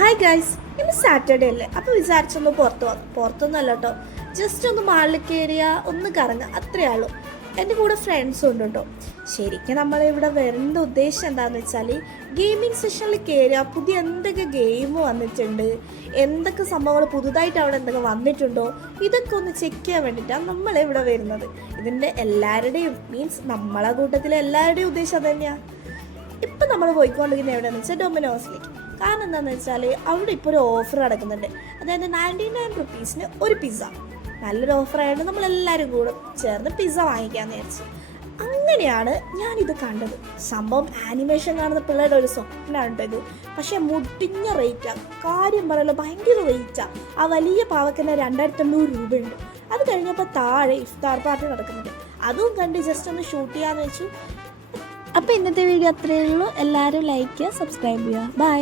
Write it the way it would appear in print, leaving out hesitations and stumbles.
Hi guys, ഇന്ന് Saturday അല്ലേ? അപ്പോൾ വിചാരിച്ചൊന്ന് പുറത്തൊന്നുമല്ല കേട്ടോ, ജസ്റ്റ് ഒന്ന് മാളിൽ കയറിയ ഒന്ന് കറങ്ങുക, അത്രയേ ഉള്ളൂ. എൻ്റെ കൂടെ ഫ്രണ്ട്സും ഉണ്ട് കേട്ടോ. ശരിക്കും നമ്മളിവിടെ വരേണ്ട ഉദ്ദേശം എന്താണെന്ന് വെച്ചാൽ ഗെയിമിംഗ് സെഷനിൽ കയറുക, പുതിയ എന്തൊക്കെ ഗെയിം വന്നിട്ടുണ്ട്, എന്തൊക്കെ സംഭവങ്ങൾ പുതുതായിട്ട് അവിടെ എന്തൊക്കെ വന്നിട്ടുണ്ടോ, ഇതൊക്കെ ഒന്ന് ചെക്ക് ചെയ്യാൻ വേണ്ടിയിട്ടാണ് നമ്മളിവിടെ വരുന്നത്. ഇതിൻ്റെ എല്ലാവരുടെയും മീൻസ് നമ്മളെ കൂട്ടത്തിലെ എല്ലാവരുടെയും ഉദ്ദേശം അത് തന്നെയാണ്. ഇപ്പം നമ്മൾ പോയിക്കൊണ്ടിരിക്കുന്നത് എവിടെയാണെന്ന് വെച്ചാൽ ഡൊമിനോസിലേക്ക്. കാരണം എന്താണെന്ന് വെച്ചാൽ അവിടെ ഇപ്പോൾ ഒരു ഓഫർ നടക്കുന്നുണ്ട്. അതായത് 99 റുപ്പീസിന് ഒരു പിസ്സ. നല്ലൊരു ഓഫറായിട്ട് നമ്മളെല്ലാവരും കൂടെ ചേർന്ന് പിസ്സ വാങ്ങിക്കാമെന്ന് വിചാരിച്ചു. അങ്ങനെയാണ് ഞാനിത് കണ്ടത്. സംഭവം ആനിമേഷൻ കാണുന്ന പിള്ളേരുടെ ഒരു സ്വപ്നമാണ് ഇത്. പക്ഷേ മുടിഞ്ഞ റേറ്റാണ്, കാര്യം പറയല്ലോ, ഭയങ്കര റേറ്റാണ്. ആ വലിയ പാവക്കന്നെ 2500 രൂപയുണ്ട്. അത് കഴിഞ്ഞപ്പോൾ താഴെ ഇഫ്താർ പാർട്ടി നടക്കുന്നുണ്ട്. അതും കണ്ട് ജസ്റ്റ് ഒന്ന് ഷൂട്ട് ചെയ്യാമെന്ന് വെച്ചു. അപ്പോൾ ഇന്നത്തെ വീഡിയോ അത്രയേ ഉള്ളൂ. എല്ലാവരും ലൈക്ക് ചെയ്യുക, സബ്സ്ക്രൈബ് ചെയ്യുക. ബൈ.